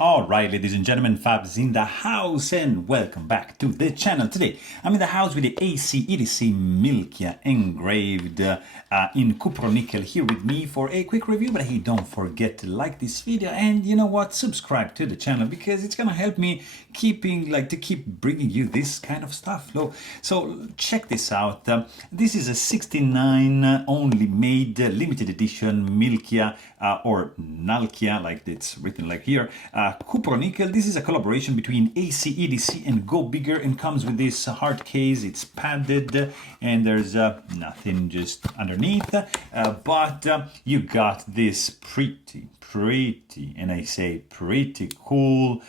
Alright, ladies and gentlemen, Fabs in the house, and welcome back to the channel. Today, I'm in the house with the ACEdc Milkia Engraved in Cupronickel here with me for a quick review. But hey, don't forget to like this video, and you know what, subscribe to the channel, because it's gonna help me keep bringing you this kind of stuff. So check this out. This is a 69 only made limited edition Milkia or Nalkia, like it's written like here, Cupronickel. This is a collaboration between ACEdc and Gobigger, and comes with this hard case. It's padded, and there's nothing just underneath, but you got this pretty, and I say pretty cool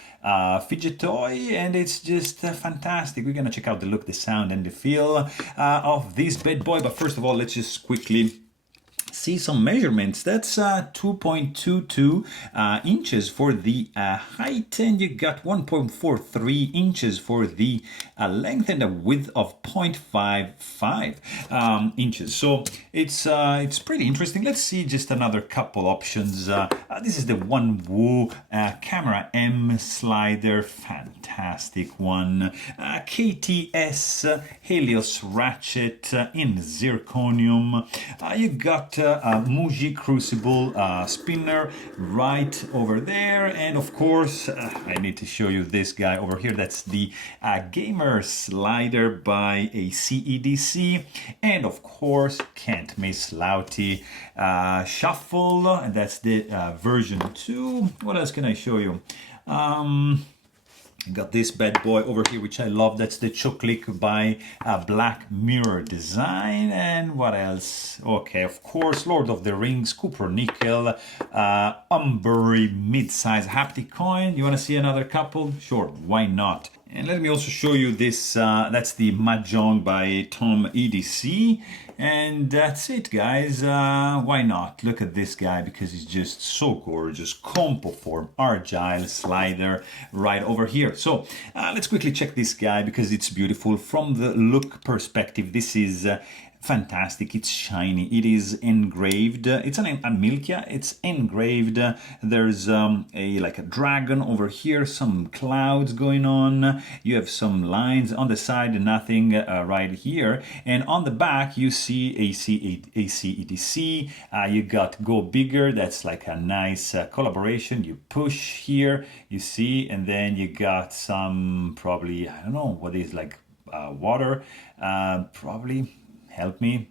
fidget toy, and it's just fantastic. We're gonna check out the look, the sound, and the feel of this bad boy. But first of all, let's just quickly see some measurements. That's 2.22 inches for the height, and you got 1.43 inches for the length, and a width of 0.55 inches. So it's pretty interesting. Let's see just another couple options. This is the One Camera M slider, fantastic one. KTS Helios ratchet in zirconium. You got Muji crucible spinner right over there, and of course I need to show you this guy over here. That's the gamer slider by ACEdc, and of course can't miss Louty shuffle, and that's the version 2. What else can I show you? Got this bad boy over here, which I love. That's the Choclick by Black Mirror Design. And what else? Okay, of course, Lord of the Rings, Cupronickel, Umbury mid-size haptic coin. You want to see another couple? Sure, why not? And let me also show you this. That's the Mahjong by Tom EDC. And that's it, guys. Why not? Look at this guy, because he's just so gorgeous. Compo form, Argyle slider right over here. So let's quickly check this guy, because it's beautiful from the look perspective. This is fantastic. It's shiny. It is engraved. It's a Milkia. It's engraved. There's like a dragon over here, some clouds going on. You have some lines on the side, nothing right here. And on the back, you see ACEdc. You got Gobigger. That's like a nice collaboration. You push here, you see, and then you got some, probably, I don't know what is, like water, probably. Help me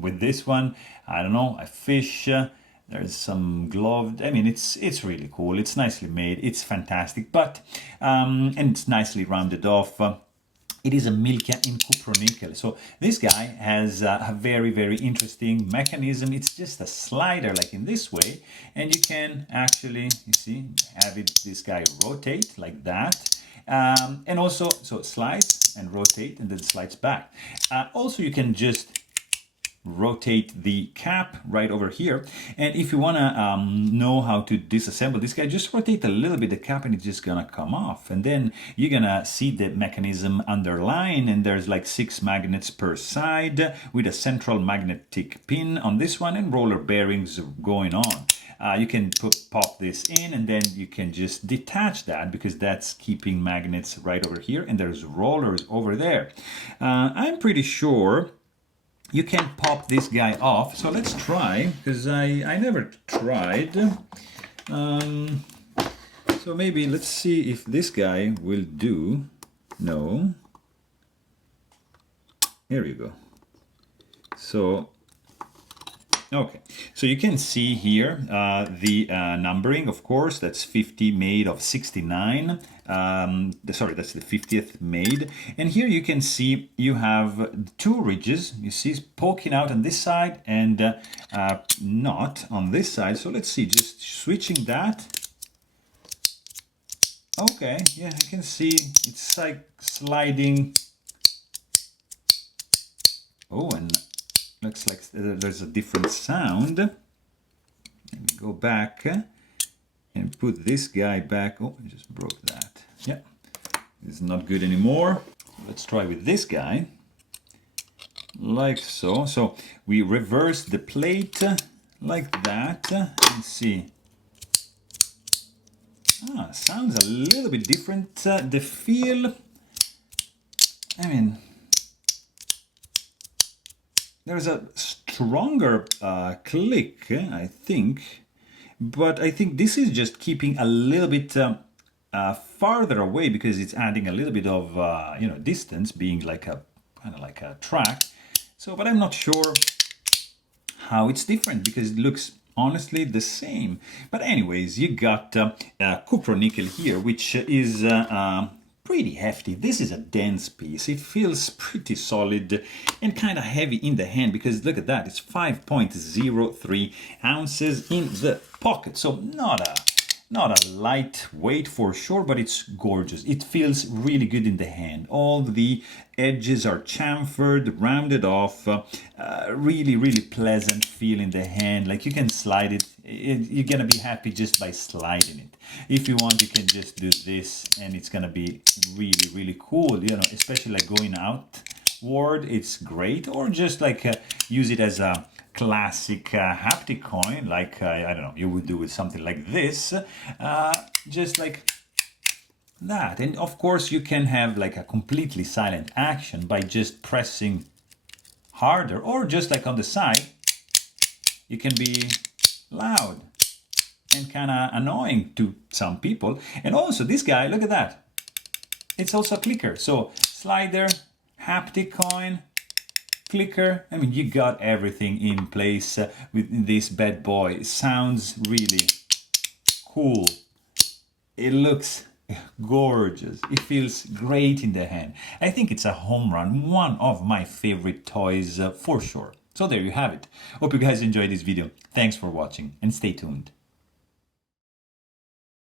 with this one. I don't know, a fish. There's some glove. I mean, it's really cool. It's nicely made. It's fantastic. But and it's nicely rounded off. It is a Milkia in Cupronickel. So this guy has a very, very interesting mechanism. It's just a slider, like in this way, and you can actually, you see, have this guy rotate like that. And also, so it slides and rotate, and then slides back. Also, you can just rotate the cap right over here, and if you want to know how to disassemble this guy, just rotate a little bit the cap, and it's just gonna come off, and then you're gonna see the mechanism underline, and there's like 6 magnets per side with a central magnetic pin on this one, and roller bearings going on. You can pop this in, and then you can just detach that, because that's keeping magnets right over here, and there's rollers over there. I'm pretty sure you can pop this guy off. So let's try, because I never tried. So maybe let's see if this guy will do. No. Here you go. So okay, so you can see here the numbering, of course. That's 50 made of 69. Sorry, that's the 50th made. And here you can see you have 2 ridges. You see poking out on this side, and not on this side. So let's see, just switching that. Okay, yeah, I can see it's like sliding. Oh, and looks like there's a different sound. Let me go back and put this guy back. Oh, I just broke that. Yeah, it's not good anymore. Let's try with this guy, like so. So we reverse the plate like that, and see. Sounds a little bit different. The feel, I mean, there's a stronger click, I think, but I think this is just keeping a little bit farther away because it's adding a little bit of distance, being like a kind of like a track. So, but I'm not sure how it's different because it looks honestly the same. But anyways, you got Cupronickel here, which is pretty hefty. This is a dense piece. It feels pretty solid and kind of heavy in the hand because look at that, it's 5.03 ounces in the pocket. So not a lightweight for sure, but it's gorgeous. It feels really good in the hand. All the edges are chamfered, rounded off, really, really pleasant feel in the hand. Like you can slide it. You're gonna be happy just by sliding it. If you want, you can just do this and it's gonna be really, really cool, especially like going outward, it's great. Or just like use it as a classic haptic coin, like I don't know, you would do with something like this, just like that. And of course you can have like a completely silent action by just pressing harder, or just like on the side you can be loud and kind of annoying to some people. And also this guy, look at that, it's also a clicker. So slider, haptic coin, clicker. I mean, you got everything in place with this bad boy. It sounds really cool. It looks gorgeous. It feels great in the hand. I think it's a home run. One of my favorite toys for sure. So there you have it. Hope you guys enjoyed this video. Thanks for watching and stay tuned.